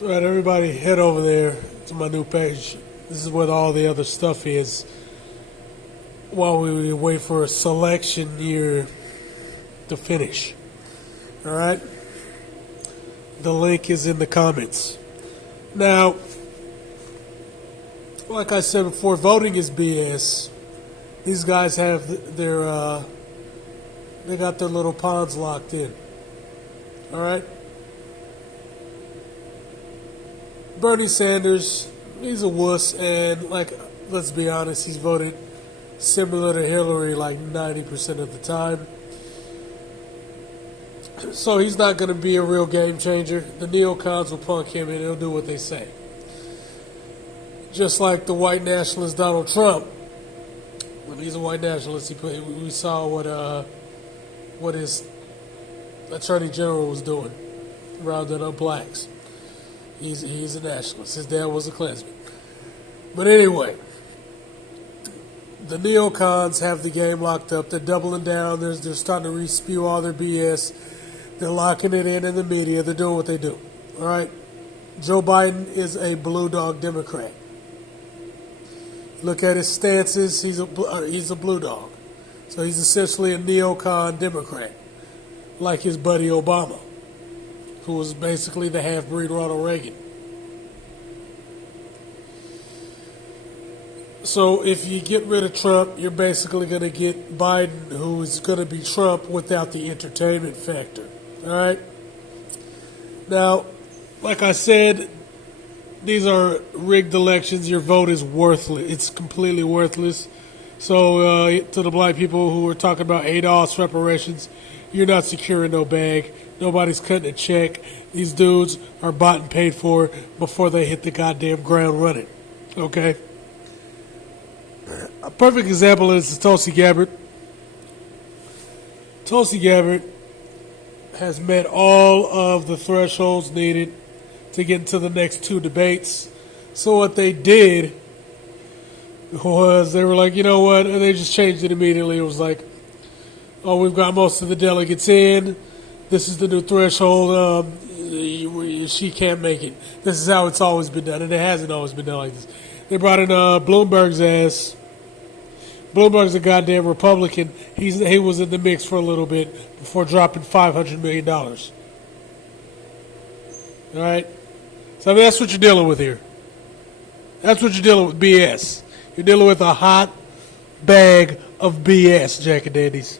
All right, everybody, head over there to my new page. This is where all the other stuff is. While we wait for a selection year to finish. All right. The link is in the comments. Now, like I said before, voting is BS. These guys have they got their little ponds locked in. All right. Bernie Sanders, he's a wuss, and let's be honest, he's voted similar to Hillary like 90% of the time. So he's not going to be a real game changer. The neocons will punk him and he'll do what they say. Just like the white nationalist Donald Trump. When he's a white nationalist, we saw what his attorney general was doing, rounding up blacks. He's a nationalist. His dad was a Klansman. But anyway, the neocons have the game locked up. They're doubling down. They're starting to re-spew all their BS. They're locking it in the media. They're doing what they do. All right? Joe Biden is a blue dog Democrat. Look at his stances. He's a blue dog. So he's essentially a neocon Democrat, like his buddy Obama, who was basically the half-breed Ronald Reagan. So if you get rid of Trump, you're basically going to get Biden, who is going to be Trump without the entertainment factor. All right? Now, like I said, these are rigged elections. Your vote is worthless. It's completely worthless. So to the black people who are talking about ADOS reparations, you're not securing no bag. Nobody's cutting a check. These dudes are bought and paid for before they hit the goddamn ground running. Okay? A perfect example is Tulsi Gabbard. Tulsi Gabbard has met all of the thresholds needed to get into the next two debates. So what they did was they were like, you know what? And they just changed it immediately. It was like, oh, we've got most of the delegates in. This is the new threshold. She can't make it. This is how it's always been done, and it hasn't always been done like this. They brought in Bloomberg's ass. Bloomberg's a goddamn Republican. He was in the mix for a little bit before dropping $500 million. All right? So I mean, that's what you're dealing with here. That's what you're dealing with, BS. You're dealing with a hot bag of BS, Jack and Dandies.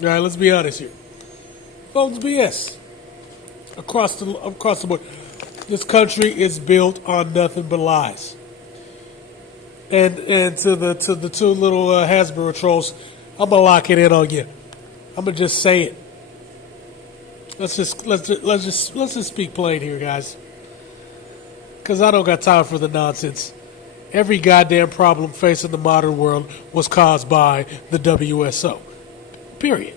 All right, let's be honest here. Voting's BS. Across the board. This country is built on nothing but lies. And to the two little Hasbro trolls, I'm gonna lock it in on you. I'm gonna just say it. Let's just speak plain here, guys. Because I don't got time for the nonsense. Every goddamn problem facing the modern world was caused by the WSO. Period.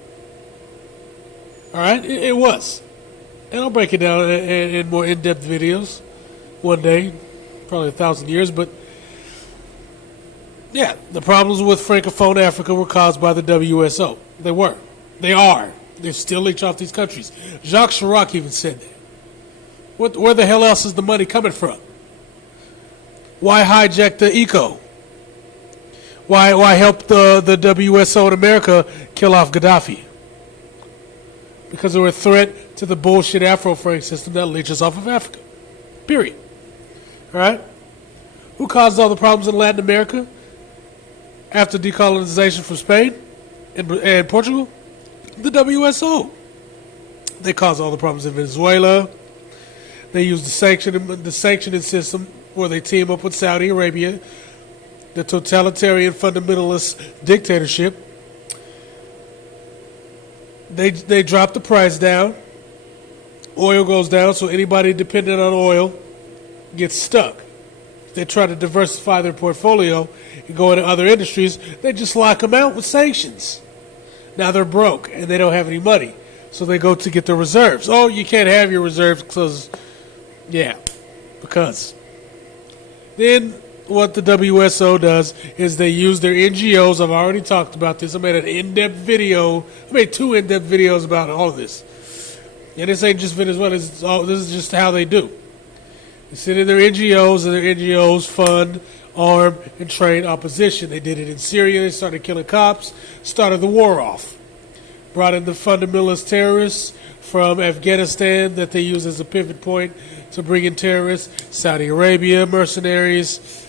All right, it was. And I'll break it down in more in-depth videos one day, probably 1,000 years, but yeah, the problems with Francophone Africa were caused by the WSO. They were. They are. They're still leech off these countries. Jacques Chirac even said that. Where the hell else is the money coming from? Why hijack the ECO? Why help the WSO in America kill off Gaddafi? Because they were a threat to the bullshit Afro-Franc system that leeches off of Africa. Period. All right? Who caused all the problems in Latin America after decolonization from Spain and Portugal? The WSO. They caused all the problems in Venezuela. They used the sanctioning system where they team up with Saudi Arabia, the totalitarian fundamentalist dictatorship. They drop the price down. Oil goes down, so anybody dependent on oil gets stuck. They try to diversify their portfolio and go into other industries. They just lock them out with sanctions. Now they're broke and they don't have any money, so they go to get their reserves. Oh, you can't have your reserves because then what the WSO does is they use their NGOs. I've already talked about this. I made an in-depth video. I made 2 in-depth videos about all of this. And this ain't just Venezuela. This is just how they do. They sit in their NGOs, and their NGOs fund, arm, and train opposition. They did it in Syria. They started killing cops, started the war off. Brought in the fundamentalist terrorists from Afghanistan that they use as a pivot point to bring in terrorists. Saudi Arabia mercenaries,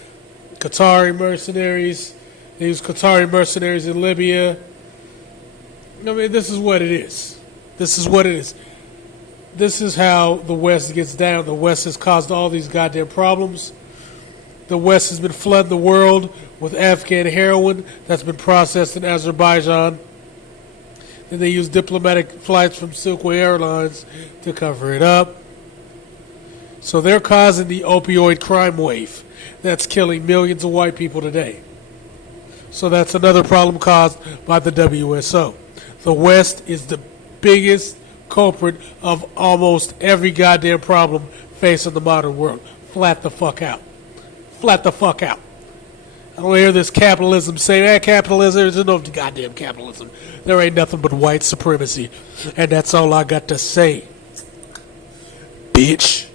Qatari mercenaries. They use Qatari mercenaries in Libya. I mean, this is what it is. This is what it is. This is how the West gets down. The West has caused all these goddamn problems. The West has been flooding the world with Afghan heroin that's been processed in Azerbaijan. And they use diplomatic flights from Silkway Airlines to cover it up. So they're causing the opioid crime wave that's killing millions of white people today. So that's another problem caused by the WSO. The West is the biggest culprit of almost every goddamn problem facing the modern world. Flat the fuck out. Flat the fuck out. I don't hear this capitalism say, capitalism, there's no goddamn capitalism. There ain't nothing but white supremacy. And that's all I got to say. Bitch.